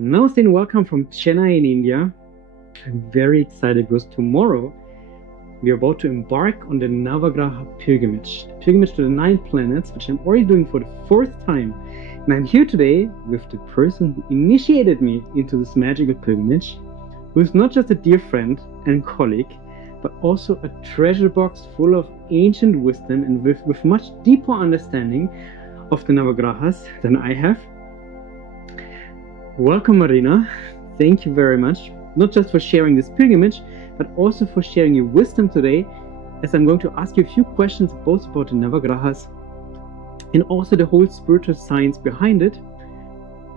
Namaste and welcome from Chennai in India. I'm very excited because tomorrow we are about to embark on the Navagraha-Pilgerreise, pilgrimage to the 9 planets, which I'm already doing for the 4th time. And I'm here today with the person who initiated me into this magical pilgrimage, who is not just a dear friend and colleague, but also a treasure box full of ancient wisdom and with much deeper understanding of the Navagrahas than I have. Welcome, Marina. Thank you very much, not just for sharing this pilgrimage, but also for sharing your wisdom today, as I'm going to ask you a few questions both about the Navagrahas and also the whole spiritual science behind it.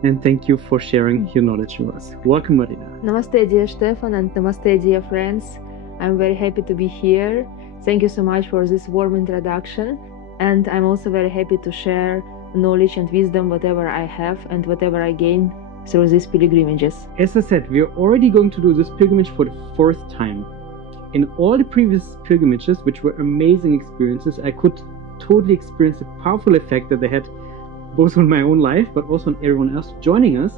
And thank you for sharing your knowledge with us. Welcome, Marina. Namaste, dear Stephan, and namaste, dear friends. I'm very happy to be here. Thank you so much for this warm introduction. And I'm also very happy to share knowledge and wisdom, whatever I have and whatever I gain through these pilgrimages. As I said, we are already going to do this pilgrimage for the 4th time. In all the previous pilgrimages, which were amazing experiences, I could totally experience the powerful effect that they had both on my own life, but also on everyone else joining us.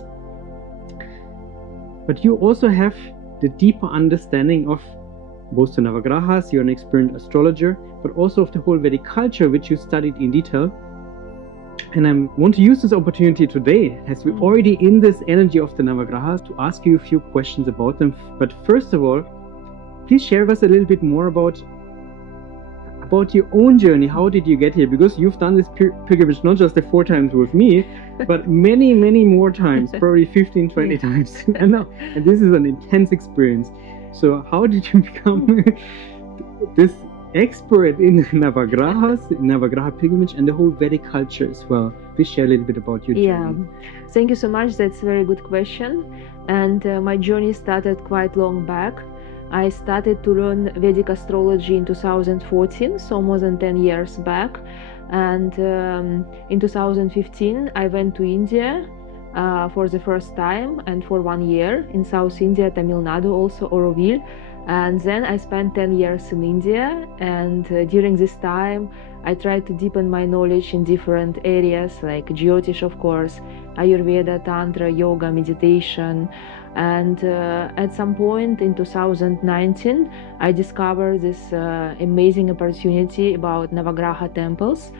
But you also have the deeper understanding of both the Navagrahas, you're an experienced astrologer, but also of the whole Vedic culture, which you studied in detail. And I want to use this opportunity today, as we're already in this energy of the Navagrahas, to ask you a few questions about them. But first of all, please share with us a little bit more about your own journey. How did you get here? Because you've done this pilgrimage not just the 4 times with me, but many, many more times, probably 15, 20 times. And this is an intense experience. So how did you become this expert in Navagrahas, Navagraha pilgrimage, and the whole Vedic culture as well? Please share a little bit about your journey. Yeah, thank you so much. That's a very good question. And my journey started quite long back. I started to learn Vedic astrology in 2014, so more than 10 years back. And in 2015, I went to India for the first time and for 1 year in South India, Tamil Nadu, also Auroville. And then I spent 10 years in India, and during this time I tried to deepen my knowledge in different areas like Jyotish, of course, Ayurveda, Tantra, Yoga, meditation. And at some point in 2019 I discovered this amazing opportunity about Navagraha temples,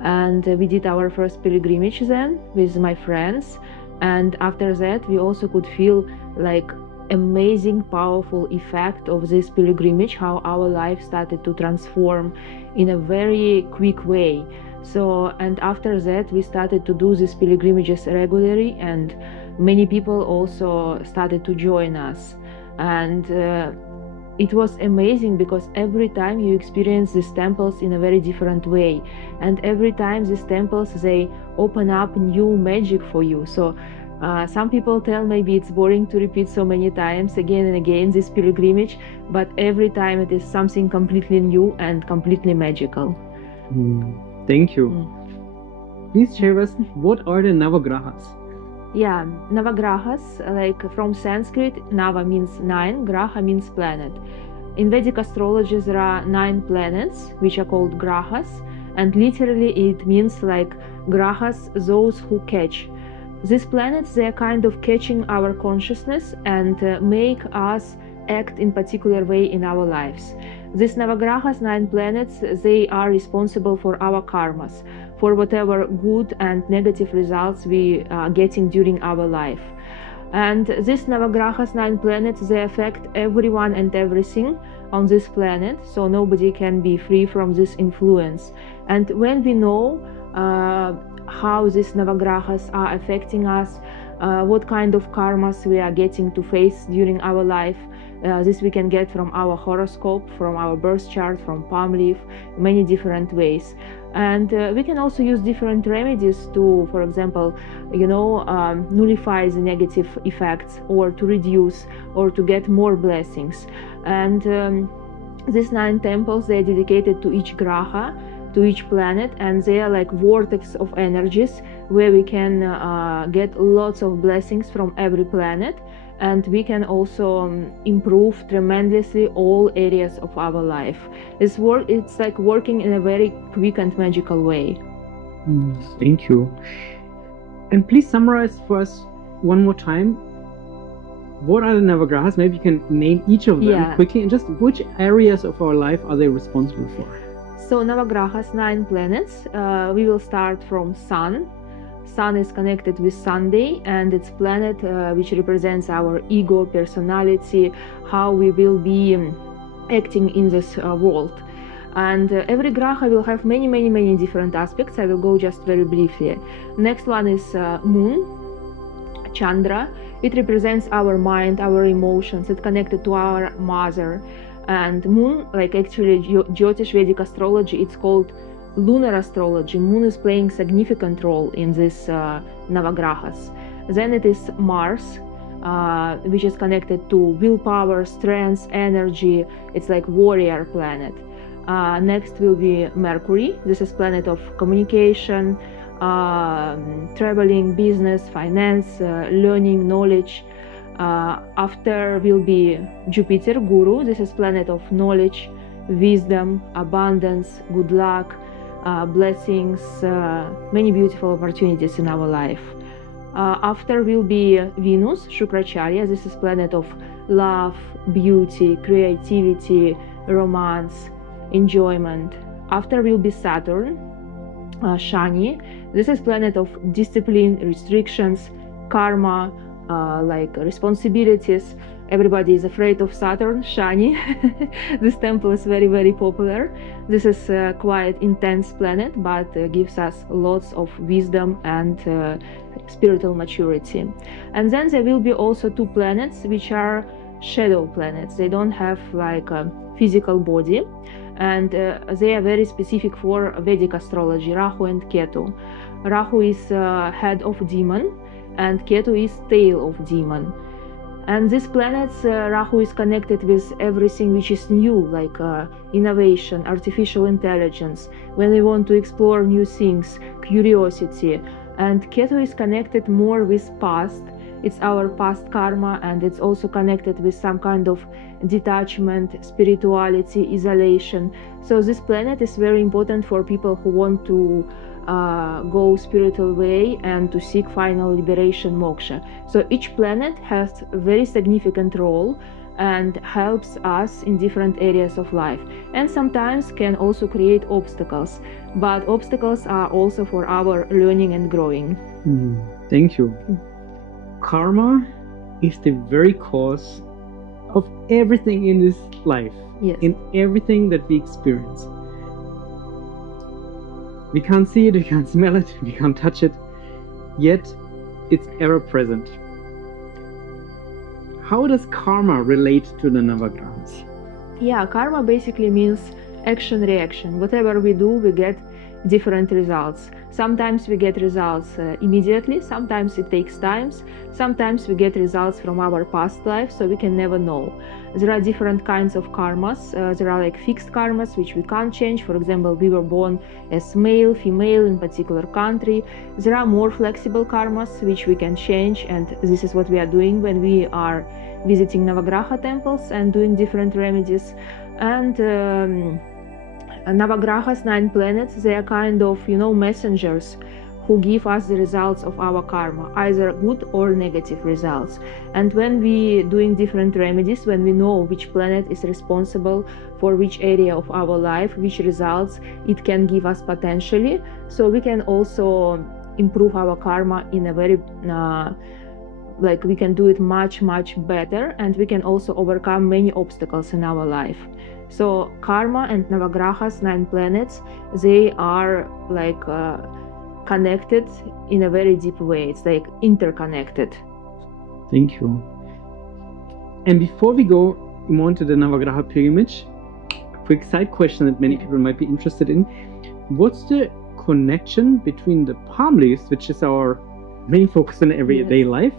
and we did our first pilgrimage then with my friends. And after that we also could feel like amazing powerful effect of this pilgrimage, how our life started to transform in a very quick way. So, and after that we started to do these pilgrimages regularly, and many people also started to join us. And it was amazing because every time you experience these temples in a very different way, and every time these temples, they open up new magic for you. So some people tell maybe it's boring to repeat so many times again and again this pilgrimage, but every time it is something completely new and completely magical. Thank you. Please share with us, what are the Navagrahas? Yeah, Navagrahas, like from Sanskrit, Nava means 9, Graha means planet. In Vedic astrology there are 9 planets, which are called Grahas, and literally it means like Grahas, those who catch. These planets, they are kind of catching our consciousness and make us act in particular way in our lives. These Navagrahas, 9 planets, they are responsible for our karmas, for whatever good and negative results we are getting during our life. And these Navagrahas, 9 planets, they affect everyone and everything on this planet, so nobody can be free from this influence. And when we know how these Navagrahas are affecting us, what kind of karmas we are getting to face during our life, this we can get from our horoscope, from our birth chart, from palm leaf, many different ways. And we can also use different remedies to, for example, nullify the negative effects, or to reduce, or to get more blessings. And these 9 temples, they are dedicated to each graha, to each planet, and they are like vortex of energies where we can get lots of blessings from every planet, and we can also improve tremendously all areas of our life. It's like working in a very quick and magical way. Thank you. And please summarize for us one more time what are the Navagrahas? Maybe you can name each of them quickly, and just which areas of our life are they responsible for? So Navagrahas, 9 planets. We will start from Sun. Sun is connected with Sunday, and it's planet which represents our ego, personality, how we will be acting in this world. And every graha will have many different aspects. I will go just very briefly. Next one is Moon, Chandra. It represents our mind, our emotions. It's connected to our mother. And Moon, like actually Jyotish Vedic astrology, it's called lunar astrology. Moon is playing significant role in this Navagrahas. Then it is Mars, which is connected to willpower, strength, energy. It's like warrior planet. Next will be Mercury. This is planet of communication, traveling, business, finance, learning, knowledge. After will be Jupiter, Guru. This is planet of knowledge, wisdom, abundance, good luck, blessings, many beautiful opportunities in our life. After will be Venus, Shukracharya. This is planet of love, beauty, creativity, romance, enjoyment. After will be Saturn, Shani. This is planet of discipline, restrictions, karma, like responsibilities. Everybody is afraid of Saturn, Shani. This temple is very popular. This is a quite intense planet, but gives us lots of wisdom and spiritual maturity. And then there will be also 2 planets which are shadow planets. They don't have like a physical body, and they are very specific for Vedic astrology, Rahu and Ketu. Rahu is head of demon, and Ketu is tail of demon. And these planets, Rahu is connected with everything which is new, like innovation, artificial intelligence, when we want to explore new things, curiosity. And Ketu is connected more with past. It's our past karma, and it's also connected with some kind of detachment, spirituality, isolation. So this planet is very important for people who want to go spiritual way and to seek final liberation, moksha. So each planet has a very significant role and helps us in different areas of life, and sometimes can also create obstacles, but obstacles are also for our learning and growing. Thank you. Karma is the very cause of everything in this life, in everything that we experience. We can't see it, we can't smell it, we can't touch it, yet it's ever present. How does karma relate to the Navagrahas? Yeah, karma basically means action-reaction. Whatever we do, we get different results. Sometimes we get results immediately, sometimes it takes time, sometimes we get results from our past life, so we can never know. There are different kinds of karmas. There are like fixed karmas which we can't change. For example, we were born as male, female in particular country. There are more flexible karmas which we can change, and this is what we are doing when we are visiting Navagraha temples and doing different remedies. And Navagrahas, 9 planets, they are kind of, messengers who give us the results of our karma, either good or negative results. And when we doing different remedies, when we know which planet is responsible for which area of our life, which results it can give us potentially, so we can also improve our karma in a very like we can do it much better, and we can also overcome many obstacles in our life. So karma and Navagrahas, 9 planets, they are like connected in a very deep way. It's like interconnected. Thank you. And before we go more into the Navagraha pilgrimage, a quick side question that many people might be interested in. What's the connection between the palm leaves, which is our main focus in everyday life,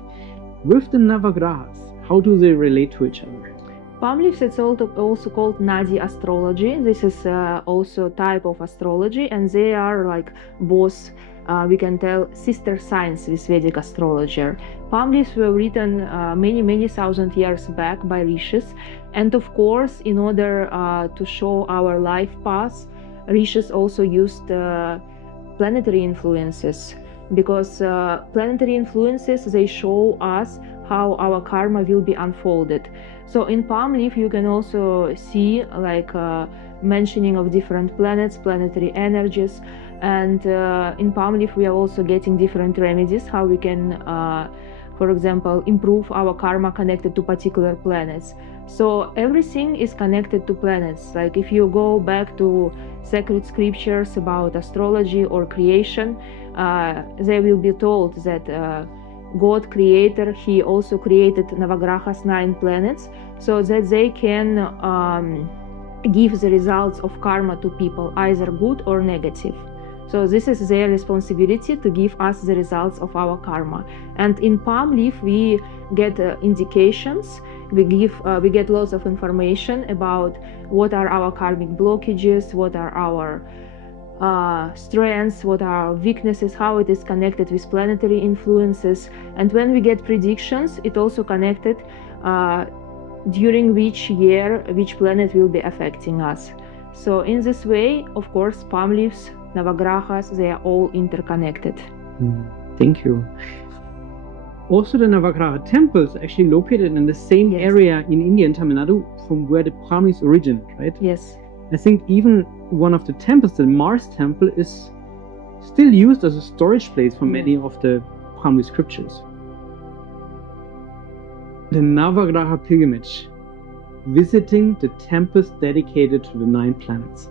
with the Navagrahas? How do they relate to each other? Palm leaves, it's also called Nadi Astrology. This is also a type of astrology, and they are like both, we can tell, sister signs with Vedic astrologer. Palm leaves were written many thousand years back by rishis, and of course, in order to show our life path, rishis also used planetary influences because planetary influences, they show us how our karma will be unfolded. So in palm leaf you can also see like mentioning of different planets, planetary energies, and in palm leaf we are also getting different remedies how we can for example improve our karma connected to particular planets. So everything is connected to planets. Like if you go back to sacred scriptures about astrology or creation, they will be told that God creator, he also created Navagraha's 9 planets so that they can give the results of karma to people, either good or negative. So this is their responsibility to give us the results of our karma. And in palm leaf we get indications, we get lots of information about what are our karmic blockages, what are our strengths, what are our weaknesses, how it is connected with planetary influences. And when we get predictions, it also connected during which year which planet will be affecting us. So in this way, of course, palm leaves, Navagrahas, they are all interconnected. Thank you. Also, the Navagraha temples are actually located in the same area in India and Tamil Nadu from where the palm leaves originate, right? Yes. I think even one of the temples, the Mars temple, is still used as a storage place for many of the palm leaf scriptures. The Navagraha pilgrimage, visiting the temples dedicated to the 9 planets.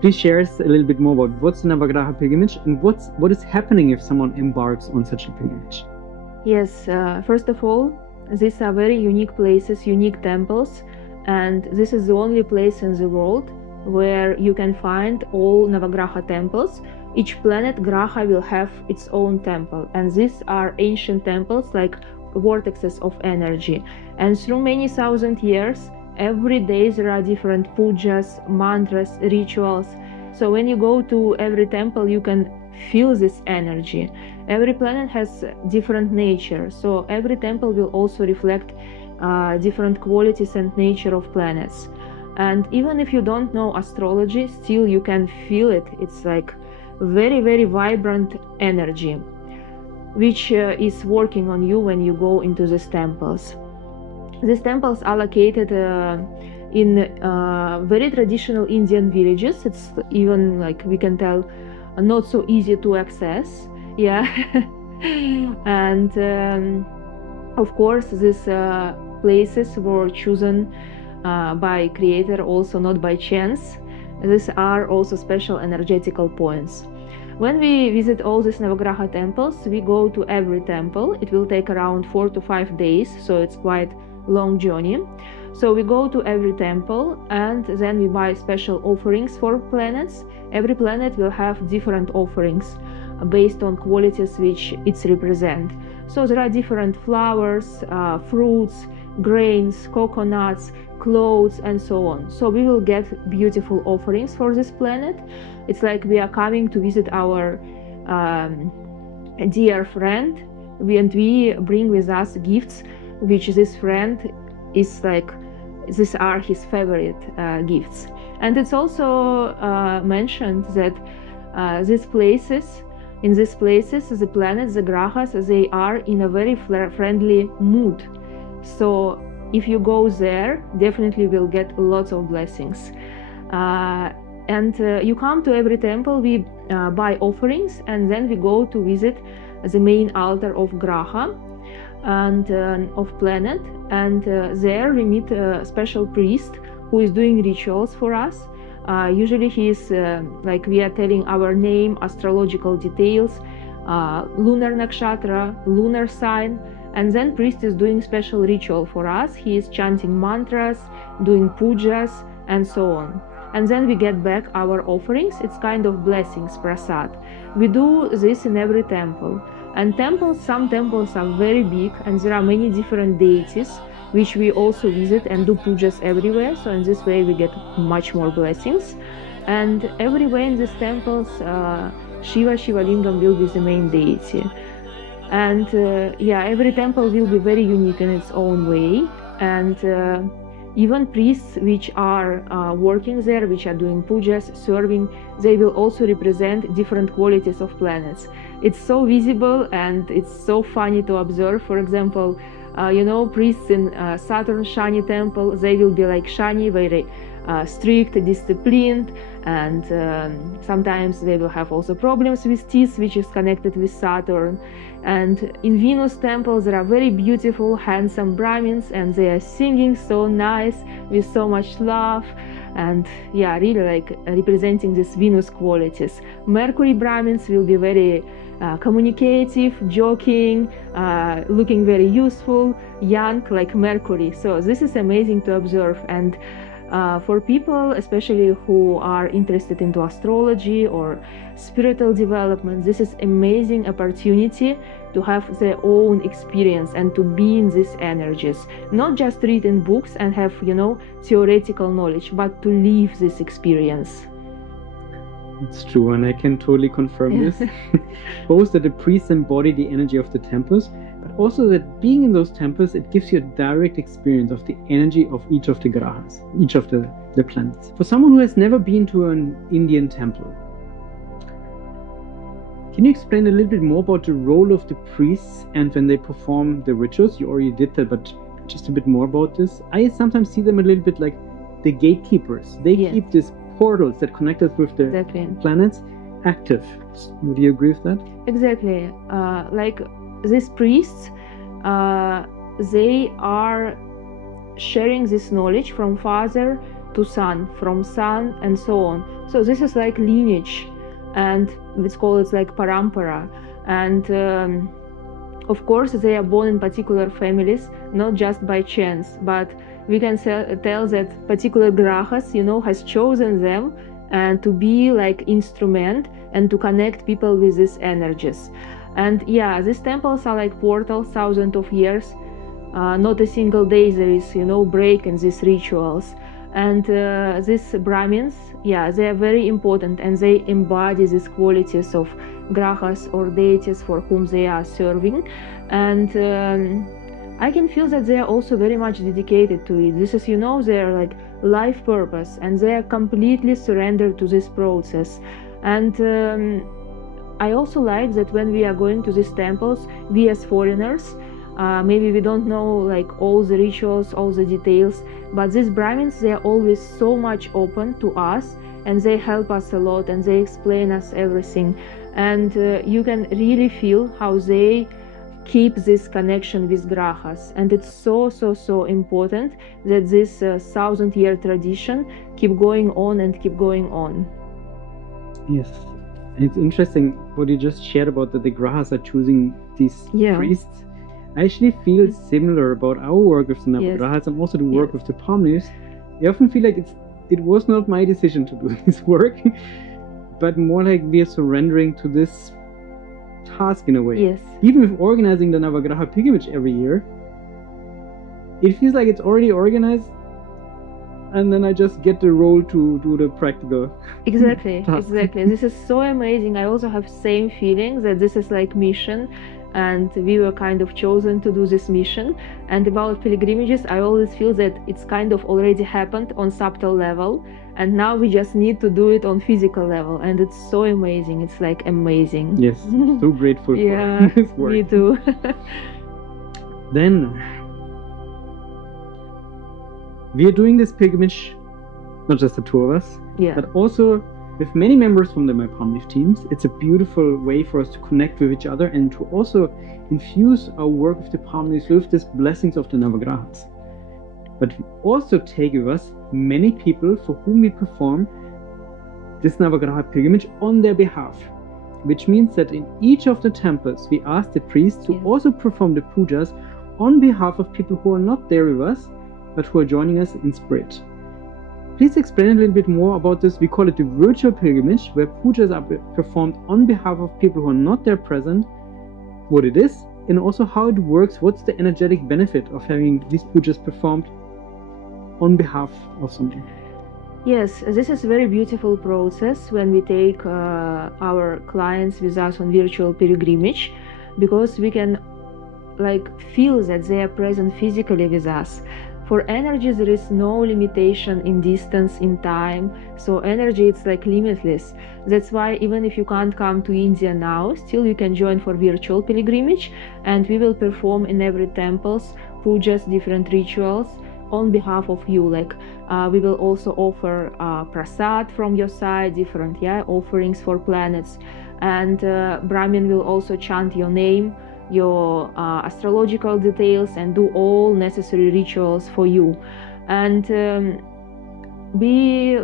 Please share us a little bit more about what's the Navagraha pilgrimage and what is happening if someone embarks on such a pilgrimage. Yes, first of all, these are very unique places, unique temples, and this is the only place in the world where you can find all Navagraha temples. Each planet Graha will have its own temple, and these are ancient temples like vortexes of energy. And through many thousand years, every day there are different pujas, mantras, rituals. So when you go to every temple, you can feel this energy. Every planet has different nature, so every temple will also reflect different qualities and nature of planets. And even if you don't know astrology, still you can feel it. It's like very, very vibrant energy, which is working on you when you go into these temples. These temples are located in very traditional Indian villages. It's even, like we can tell, not so easy to access. Yeah. And of course these places were chosen by Creator, also not by chance. These are also special energetical points. When we visit all these Navagraha temples, we go to every temple. It will take around 4 to 5 days, so it's quite long journey. So we go to every temple and then we buy special offerings for planets. Every planet will have different offerings based on qualities which it represents. So there are different flowers, fruits, grains, coconuts, clothes, and so on. So we will get beautiful offerings for this planet. It's like we are coming to visit our dear friend, and we bring with us gifts which this friend is like, these are his favorite gifts. And it's also mentioned that in these places, the planets, the grahas, they are in a very friendly mood. So if you go there, definitely will get lots of blessings. And you come to every temple, we buy offerings, and then we go to visit the main altar of Graha and of planet, and there we meet a special priest who is doing rituals for us. Usually he is like we are telling our name, astrological details, lunar nakshatra, lunar sign, and then priest is doing special ritual for us. He is chanting mantras, doing pujas, and so on. And then we get back our offerings. It's kind of blessings, prasad. We do this in every temple. And temples, some temples are very big, and there are many different deities which we also visit and do pujas everywhere. So in this way we get much more blessings. And everywhere in these temples, Shiva Lingam will be the main deity. And yeah, every temple will be very unique in its own way. And even priests which are working there, which are doing pujas, serving, they will also represent different qualities of planets. It's so visible and it's so funny to observe. For example, you know, priests in Saturn Shani temple, they will be like Shani, very strict, disciplined, and sometimes they will have also problems with teeth, which is connected with Saturn. And in Venus temple there are very beautiful, handsome Brahmins, and they are singing so nice with so much love, and yeah, really like representing these Venus qualities. Mercury Brahmins will be very communicative, joking, looking very useful, young like Mercury. So this is amazing to observe. And for people especially who are interested into astrology or spiritual development, this is amazing opportunity to have their own experience and to be in these energies, not just read in books and have, you know, theoretical knowledge, but to live this experience. It's true, and I can totally confirm this. Both that the priests embody the energy of the temples, but also that being in those temples, it gives you a direct experience of the energy of each of the grahas, each of the planets. For someone who has never been to an Indian temple, can you explain a little bit more about the role of the priests and when they perform the rituals? You already did that, but just a bit more about this. I sometimes see them a little bit like the gatekeepers. They keep these portals that connect us with the planets active. Would you agree with that? Exactly. Like these priests, they are sharing this knowledge from father to son, from son, and so on. So this is like lineage, and it's called like parampara. And of course they are born in particular families, not just by chance, but we can tell that particular grahas, you know, has chosen them and to be like instrument and to connect people with these energies. And yeah, these temples are like portals, thousands of years. Not a single day there is, you know, break in these rituals. And these Brahmins, yeah, they are very important, and they embody these qualities of grahas or deities for whom they are serving. And I can feel that they are also very much dedicated to it. This is, you know, their like life purpose, and they are completely surrendered to this process. And I also like that when we are going to these temples, we as foreigners, maybe we don't know like all the rituals, all the details, but these Brahmins, they are always so much open to us, and they help us a lot, and they explain us everything. And you can really feel how they keep this connection with grahas, and it's so important that this 1,000-year tradition keep going on and keep going on. Yes, it's interesting what you just shared about that the grahas are choosing these priests. I actually feel similar about our work with the Navagrahas and also the work with the palm leaves. I often feel like it was not my decision to do this work, but more like we are surrendering to this task in a way. Yes. Even with organizing the Navagraha pilgrimage every year, it feels like it's already organized, and then I just get the role to do the practical Exactly. task. Exactly. This is so amazing. I also have same feeling that this is like mission, and we were kind of chosen to do this mission. And about pilgrimages, I always feel that it's kind of already happened on subtle level, and now we just need to do it on physical level, and it's so amazing. It's like amazing. Yes, so grateful for this work. Me too. Then we are doing this pilgrimage, not just the two of us, but also with many members from my palm leaf teams. It's a beautiful way for us to connect with each other and to also infuse our work with the palm leaves with these blessings of the Navagrahas. But we also take with us many people for whom we perform this Navagraha pilgrimage on their behalf, which means that in each of the temples we ask the priests to also perform the pujas on behalf of people who are not there with us, but who are joining us in spirit. Please explain a little bit more about this. We call it the virtual pilgrimage, where pujas are performed on behalf of people who are not there present, what it is, and also how it works. What's the energetic benefit of having these pujas performed on behalf of someone? Yes, this is a very beautiful process when we take our clients with us on virtual pilgrimage, because we can like feel that they are present physically with us. For energy, there is no limitation in distance, in time. So energy, it's like limitless. That's why even if you can't come to India now, still you can join for virtual pilgrimage, and we will perform in every temples, pujas, different rituals on behalf of you. Like we will also offer prasad from your side, different offerings for planets, and Brahmin will also chant your name, your astrological details, and do all necessary rituals for you. And we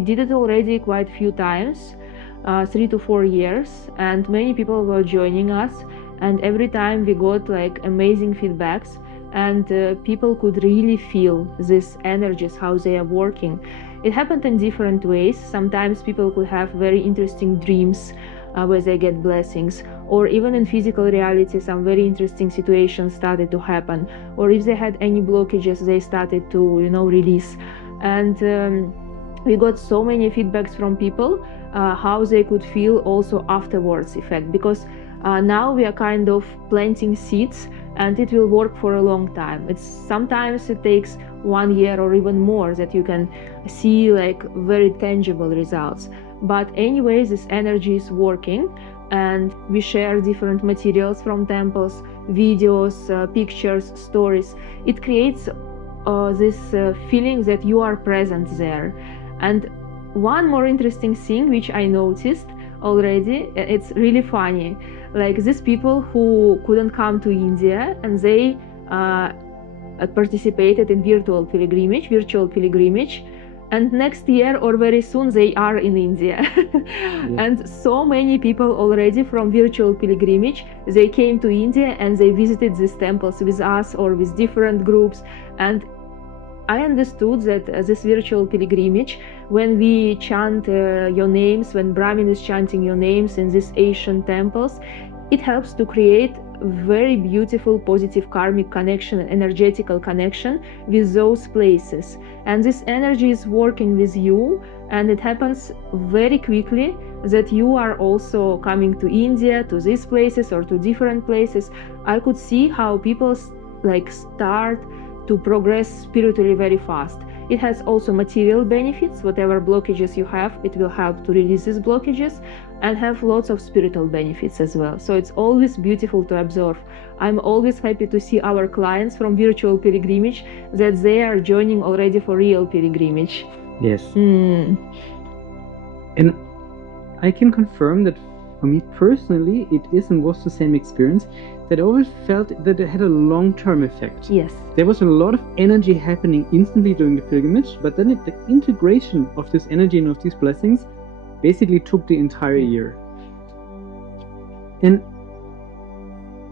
did it already quite a few times, 3 to 4 years, and many people were joining us, and every time we got like amazing feedbacks, and people could really feel these energies, how they are working. It happened in different ways. Sometimes people could have very interesting dreams where they get blessings, or even in physical reality some very interesting situations started to happen, or if they had any blockages, they started to release. And we got so many feedbacks from people how they could feel also afterwards effect, because now we are kind of planting seeds, and it will work for a long time. Sometimes it takes 1 year or even more that you can see like very tangible results. But anyway, this energy is working, and we share different materials from temples, videos, pictures, stories. It creates this feeling that you are present there. And one more interesting thing which I noticed already, it's really funny. Like these people who couldn't come to India, and they participated in virtual pilgrimage, and next year or very soon they are in India. And so many people already from virtual pilgrimage, they came to India and they visited these temples with us or with different groups. And I understood that this virtual pilgrimage, when we chant your names, when Brahmin is chanting your names in these ancient temples, it helps to create very beautiful positive karmic connection, energetical connection with those places. And this energy is working with you, and it happens very quickly that you are also coming to India, to these places or to different places. I could see how people start to progress spiritually very fast. It has also material benefits. Whatever blockages you have, it will help to release these blockages, and have lots of spiritual benefits as well. So it's always beautiful to observe. I'm always happy to see our clients from virtual pilgrimage that they are joining already for real pilgrimage. Yes. And I can confirm that for me personally, it is and was the same experience, that I always felt that it had a long-term effect. Yes. There was a lot of energy happening instantly during the pilgrimage, but then the integration of this energy and of these blessings basically took the entire year. And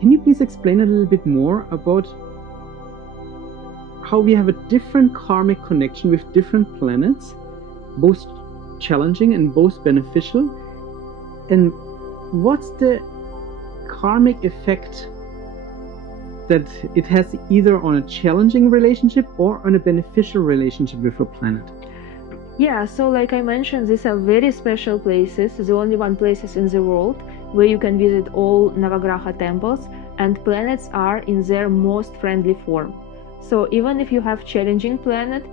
can you please explain a little bit more about how we have a different karmic connection with different planets, both challenging and both beneficial? And what's the karmic effect that it has either on a challenging relationship or on a beneficial relationship with a planet? Yeah, so like I mentioned, these are very special places, the only one places in the world where you can visit all Navagraha temples, and planets are in their most friendly form. So even if you have challenging planet,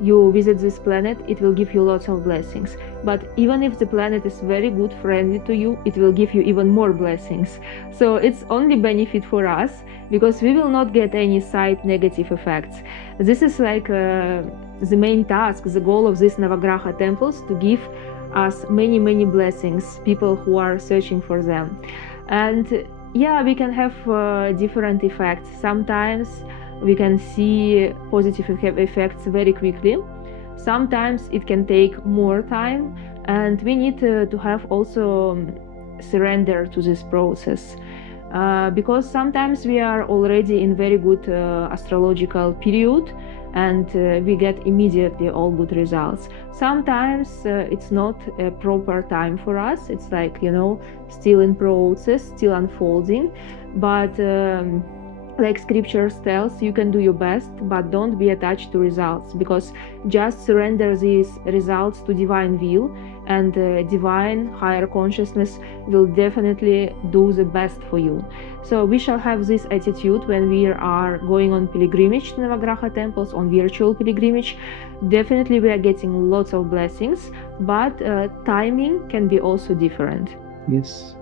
you visit this planet, it will give you lots of blessings. But even if the planet is very good, friendly to you, it will give you even more blessings. So it's only benefit for us, because we will not get any side negative effects. This is like the main task, the goal of these Navagraha temples, to give us many, many blessings, people who are searching for them. And yeah, we can have different effects. Sometimes we can see positive effects very quickly. Sometimes it can take more time, and we need to have also surrender to this process. Because sometimes we are already in very good astrological period, and we get immediately all good results. Sometimes it's not a proper time for us. It's like, still in process, still unfolding. But like scriptures tells, you can do your best, but don't be attached to results, because just surrender these results to divine will, and divine higher consciousness will definitely do the best for you. So we shall have this attitude when we are going on pilgrimage to Navagraha temples, on virtual pilgrimage. Definitely we are getting lots of blessings, but timing can be also different. Yes.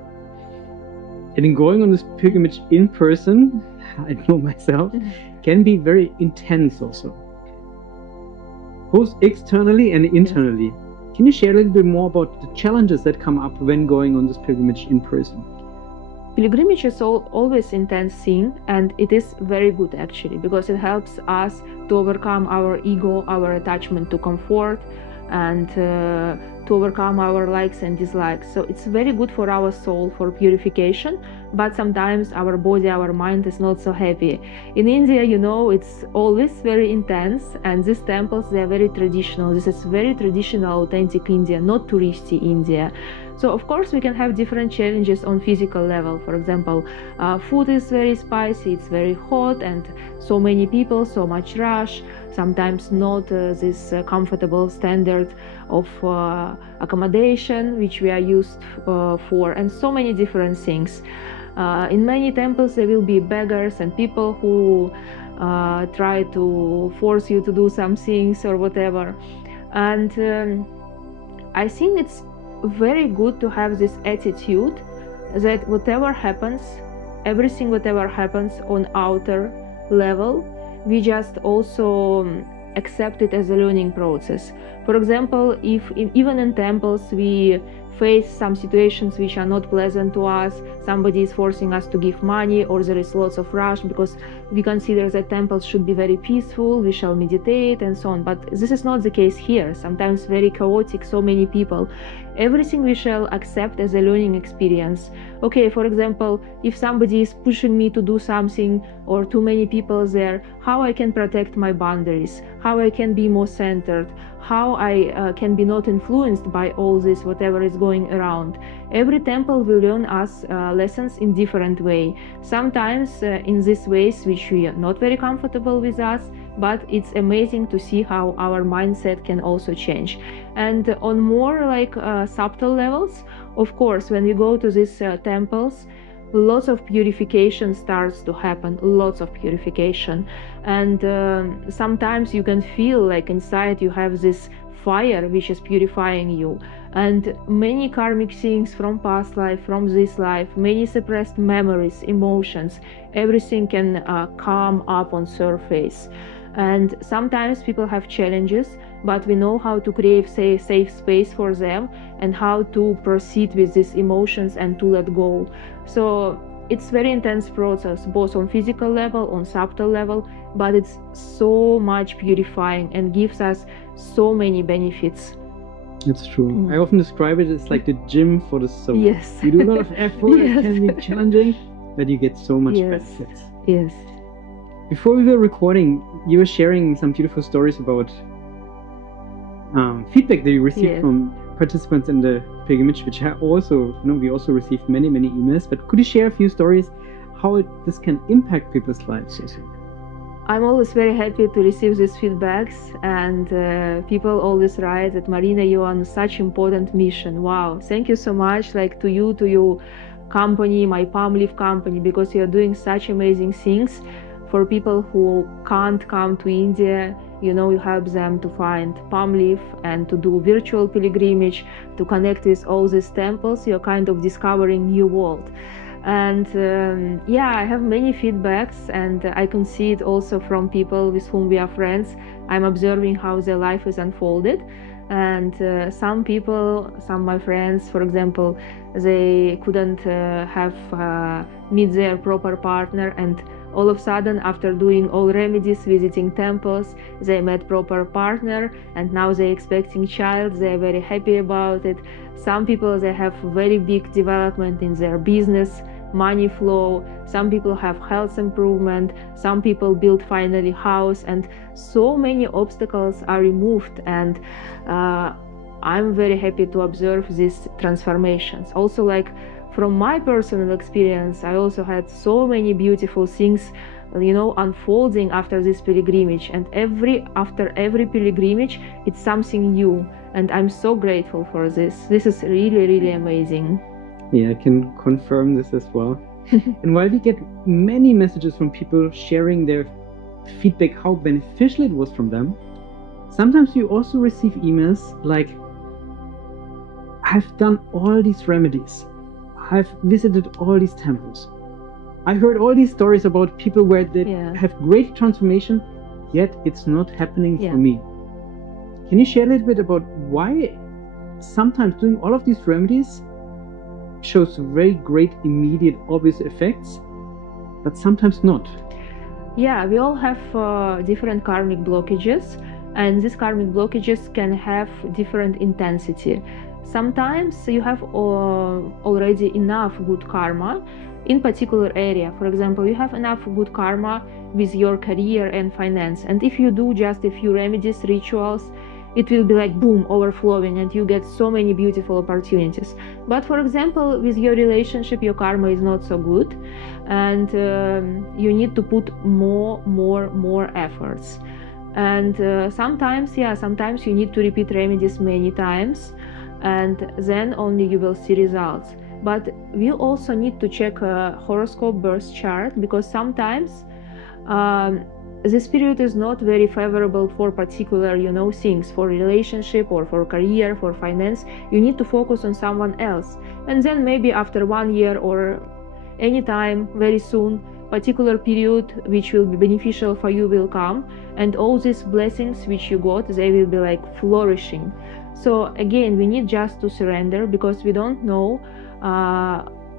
And in going on this pilgrimage in person, I know myself, can be very intense also, both externally and internally. Yes. Can you share a little bit more about the challenges that come up when going on this pilgrimage in person? Pilgrimage is always intense thing, and it is very good actually, because it helps us to overcome our ego, our attachment to comfort, and to overcome our likes and dislikes. So it's very good for our soul, for purification, but sometimes our body, our mind is not so happy. In India, you know, it's always very intense, and these temples, they are very traditional. This is very traditional, authentic India, not touristy India. So of course we can have different challenges on physical level. For example, food is very spicy, it's very hot, and so many people, so much rush, sometimes not this comfortable standard of accommodation which we are used for, and so many different things. In many temples there will be beggars and people who try to force you to do some things or whatever. And I think it's very good to have this attitude that whatever happens, everything whatever happens on outer level, we just also accept it as a learning process. For example, if even in temples we face some situations which are not pleasant to us, somebody is forcing us to give money, or there is lots of rush because we consider that temples should be very peaceful, we shall meditate and so on. But this is not the case here. Sometimes very chaotic, so many people. Everything we shall accept as a learning experience. Okay, for example, if somebody is pushing me to do something, or too many people there, how I can protect my boundaries, how I can be more centered, how I can be not influenced by all this, whatever is going around. Every temple will learn us lessons in different way. Sometimes in these ways which we are not very comfortable with us, but it's amazing to see how our mindset can also change. And on more like subtle levels, of course, when we go to these temples, lots of purification starts to happen, lots of purification. And sometimes you can feel like inside you have this fire which is purifying you. And many karmic things from past life, from this life, many suppressed memories, emotions, everything can come up on surface. And sometimes people have challenges, but we know how to create safe space for them and how to proceed with these emotions and to let go. So it's very intense process, both on physical level, on subtle level, but it's so much purifying and gives us so many benefits. It's true. I often describe it as like the gym for the soul. Yes. You do a lot of effort, Yes. It can be challenging, but you get so much Yes. benefits. Yes. Before we were recording, you were sharing some beautiful stories about feedback that you received Yes. from participants in the pilgrimage, which I also, we also received many emails. But could you share a few stories how this can impact people's lives also? I'm always very happy to receive these feedbacks, and people always write that, Marina, you are on such important mission. Wow, thank you so much, like to your company, my palm leaf company, because you are doing such amazing things for people who can't come to India. You help them to find palm leaf and to do virtual pilgrimage, to connect with all these temples. You're kind of discovering new world. And I have many feedbacks, and I can see it also from people with whom we are friends. I'm observing how their life is unfolded. And some people, some of my friends, for example, they couldn't meet their proper partner, and all of a sudden, after doing all remedies, visiting temples, they met proper partner, and now they're expecting child. They're very happy about it. Some people, they have very big development in their business, money flow. Some people have health improvement. Some people build finally house, and so many obstacles are removed. And I'm very happy to observe these transformations. Also, like from my personal experience, I also had so many beautiful things, you know, unfolding after this pilgrimage. And after every pilgrimage, it's something new. And I'm so grateful for this. This is really, really amazing. Yeah, I can confirm this as well. And while we get many messages from people sharing their feedback, how beneficial it was from them, sometimes we also receive emails like, I've done all these remedies. I've visited all these temples. I heard all these stories about people where they have great transformation, yet it's not happening for me. Can you share a little bit about why sometimes doing all of these remedies shows very great immediate obvious effects, but sometimes not? Yeah, we all have different karmic blockages, and these karmic blockages can have different intensity. Sometimes you have already enough good karma in particular area. For example, you have enough good karma with your career and finance, and if you do just a few remedies, rituals, it will be like boom, overflowing, and you get so many beautiful opportunities. But for example, with your relationship, your karma is not so good, and you need to put more efforts. And sometimes you need to repeat remedies many times, and then only you will see results. But we also need to check a horoscope birth chart, because sometimes this period is not very favorable for particular, you know, things, for relationship or for career, for finance. You need to focus on someone else, and then maybe after 1 year or any time very soon, particular period which will be beneficial for you will come, and all these blessings which you got, they will be like flourishing. So again, we need just to surrender, because we don't know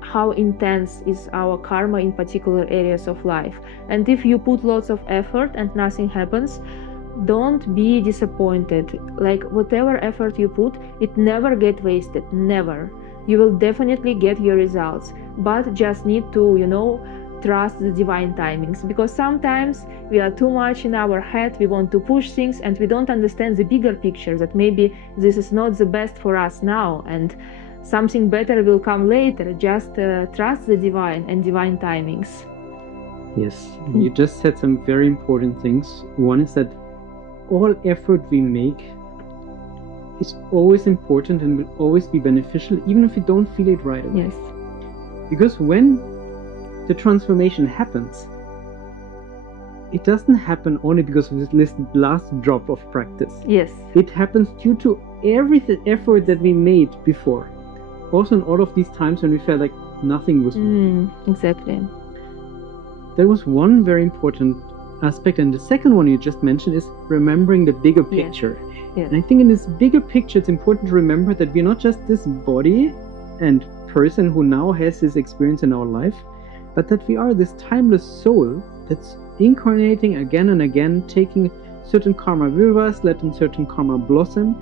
how intense is our karma in particular areas of life. And if you put lots of effort and nothing happens, don't be disappointed. Like whatever effort you put, it never get wasted, never. You will definitely get your results, but just need to, you know, trust the divine timings, because sometimes we are too much in our head, we want to push things, and we don't understand the bigger picture, that maybe this is not the best for us now, and something better will come later. Just trust the divine and divine timings. Yes, you just said some very important things. One is that all effort we make is always important and will always be beneficial, even if we don't feel it right away. Yes. Because when the transformation happens, it doesn't happen only because of this last drop of practice. Yes. It happens due to every effort that we made before. Also in all of these times when we felt like nothing was moving. Exactly. There was one very important aspect, and the second one you just mentioned is remembering the bigger picture. Yes. And I think in this bigger picture, it's important to remember that we're not just this body and person who now has this experience in our life, but that we are this timeless soul that's incarnating again and again, taking certain karma with us, letting certain karma blossom,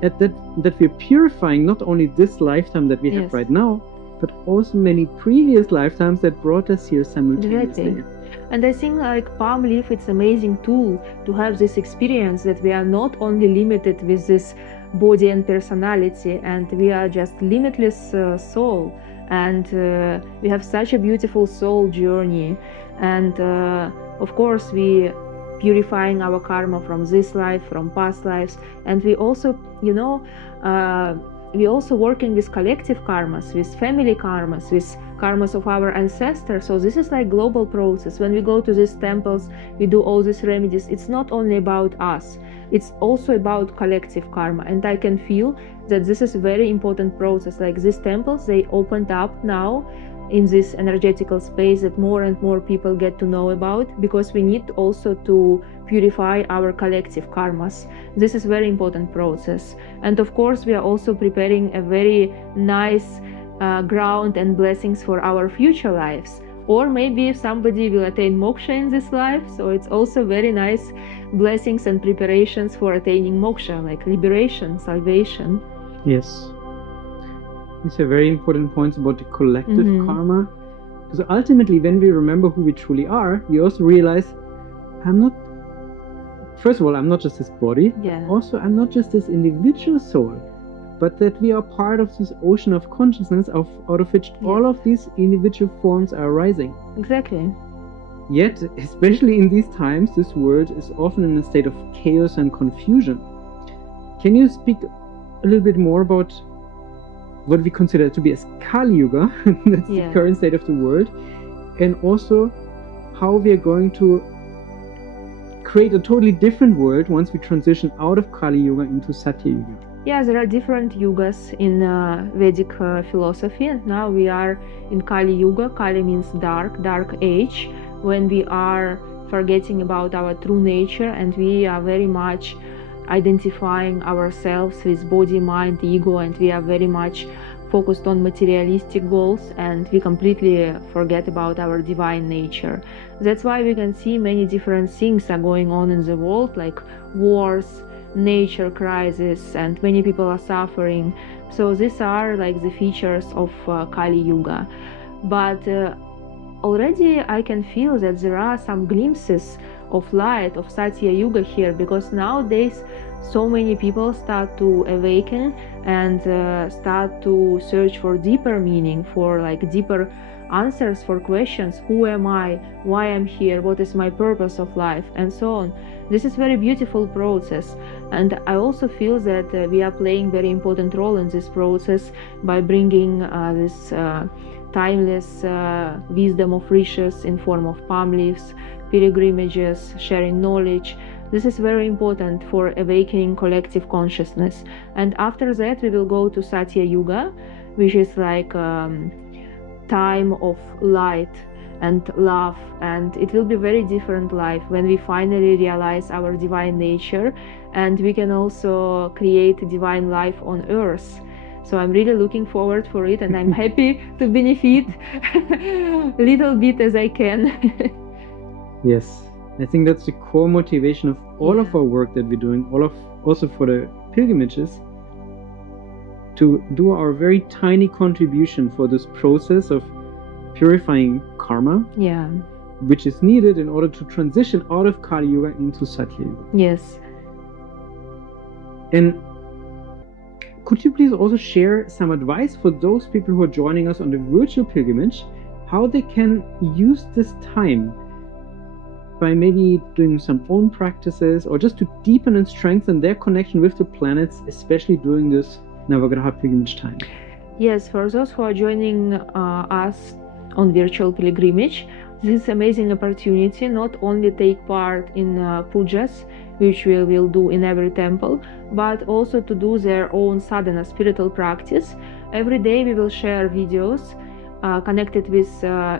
that we're purifying not only this lifetime that we have right now, but also many previous lifetimes that brought us here simultaneously. Exactly. And I think like palm leaf, it's an amazing tool to have this experience, that we are not only limited with this body and personality, and we are just limitless soul, and we have such a beautiful soul journey, and of course we purifying our karma from this life, from past lives, and we also, you know, we also working with collective karmas, with family karmas, with karmas of our ancestors. So this is like global process. When we go to these temples, we do all these remedies, it's not only about us, it's also about collective karma. And I can feel that this is a very important process. Like these temples, they opened up now in this energetical space that more and more people get to know about, because we need also to purify our collective karmas. This is a very important process. And of course we are also preparing a very nice ground and blessings for our future lives, or maybe if somebody will attain moksha in this life, so it's also very nice blessings and preparations for attaining moksha, like liberation, salvation. Yes. These are very important points about the collective karma. Because ultimately, when we remember who we truly are, we also realize, first of all, I'm not just this body. Yeah. Also, I'm not just this individual soul. but that we are part of this ocean of consciousness out of which all of these individual forms are arising. Exactly. Yet, especially in these times, this world is often in a state of chaos and confusion. Can you speak a little bit more about what we consider to be as Kali Yuga, that's the current state of the world, and also how we are going to create a totally different world once we transition out of Kali Yuga into Satya Yuga? Yeah, there are different yugas in Vedic philosophy. Now we are in Kali Yuga. Kali means dark age, when we are forgetting about our true nature and we are very much identifying ourselves with body, mind, ego, and we are very much focused on materialistic goals and we completely forget about our divine nature. That's why we can see many different things are going on in the world, like wars, nature crisis, and many people are suffering. So these are like the features of Kali Yuga. But already I can feel that there are some glimpses of light of Satya Yuga here, because nowadays so many people start to awaken and start to search for deeper meaning, for like deeper answers for questions. Who am I? Why I'm here? What is my purpose of life? And so on. This is very beautiful process, and I also feel that we are playing very important role in this process by bringing this timeless wisdom of riches in form of palm leaves, pilgrimages, sharing knowledge. This is very important for awakening collective consciousness. And after that we will go to Satya Yuga, which is like time of light and love, and it will be very different life when we finally realize our divine nature, and we can also create divine life on earth. So I'm really looking forward for it, and I'm happy to benefit little bit as I can. Yes, I think that's the core motivation of all of our work that we're doing, also for the pilgrimages, to do our very tiny contribution for this process of purifying karma, which is needed in order to transition out of Kali Yuga into Satya Yuga. Yes. And could you please also share some advice for those people who are joining us on the virtual pilgrimage, how they can use this time by maybe doing some own practices, or just to deepen and strengthen their connection with the planets, especially during this Navagraha pilgrimage time? Yes, for those who are joining us on virtual pilgrimage, this is an amazing opportunity not only take part in pujas, which we will do in every temple, but also to do their own sadhana, spiritual practice. Every day we will share videos connected with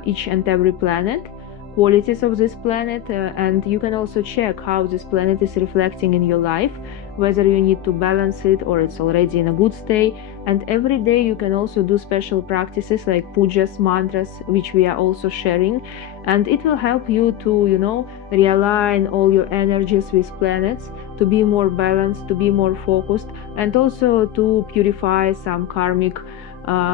each and every planet, qualities of this planet, and you can also check how this planet is reflecting in your life, whether you need to balance it or it's already in a good state. And every day you can also do special practices like pujas, mantras, which we are also sharing, and it will help you to, you know, realign all your energies with planets, to be more balanced, to be more focused, and also to purify some karmic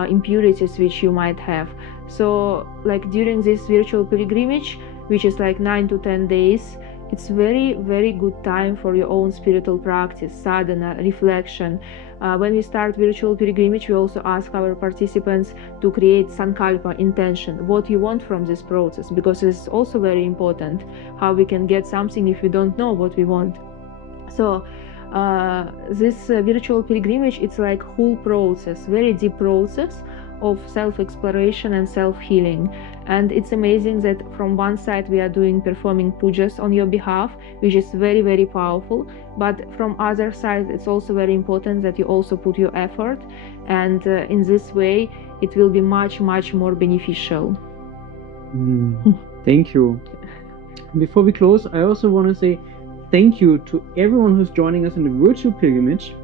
impurities which you might have. So like during this virtual pilgrimage, which is like 9 to 10 days, it's very good time for your own spiritual practice, sadhana, reflection. When we start virtual pilgrimage, we also ask our participants to create sankalpa, intention, what you want from this process, because it's also very important how we can get something if we don't know what we want. So this virtual pilgrimage, it's like whole process, very deep process of self-exploration and self-healing. And it's amazing that from one side we are performing pujas on your behalf, which is very powerful, but from other side it's also very important that you also put your effort, and in this way it will be much more beneficial. Thank you. Before we close, I also want to say thank you to everyone who's joining us in the virtual pilgrimage.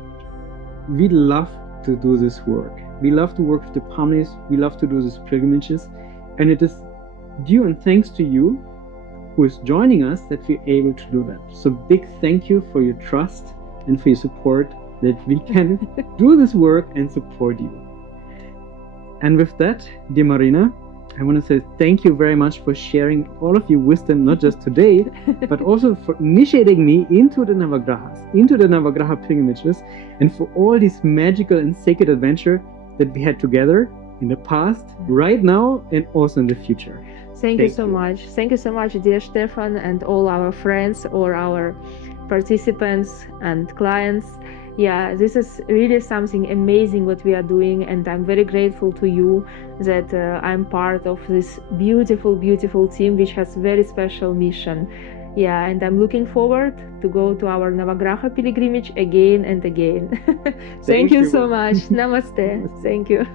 We love to do this work. We love to work with the palm leaves. We love to do these pilgrimages, and it is due and thanks to you who is joining us that we're able to do that. So big thank you for your trust and for your support, that we can do this work and support you. And with that, dear Marina, I want to say thank you very much for sharing all of your wisdom, not just today, but also for initiating me into the Navagrahas, into the Navagraha pilgrimages, and for all this magical and sacred adventure that we had together in the past, right now, and also in the future. Thank you so much. Thank you so much, dear Stephan, and all our friends or our participants and clients. Yeah, this is really something amazing what we are doing, and I'm very grateful to you that I'm part of this beautiful, beautiful team which has very special mission. Yeah, and I'm looking forward to go to our Navagraha pilgrimage again and again. Thank you so much. Namaste. Thank you.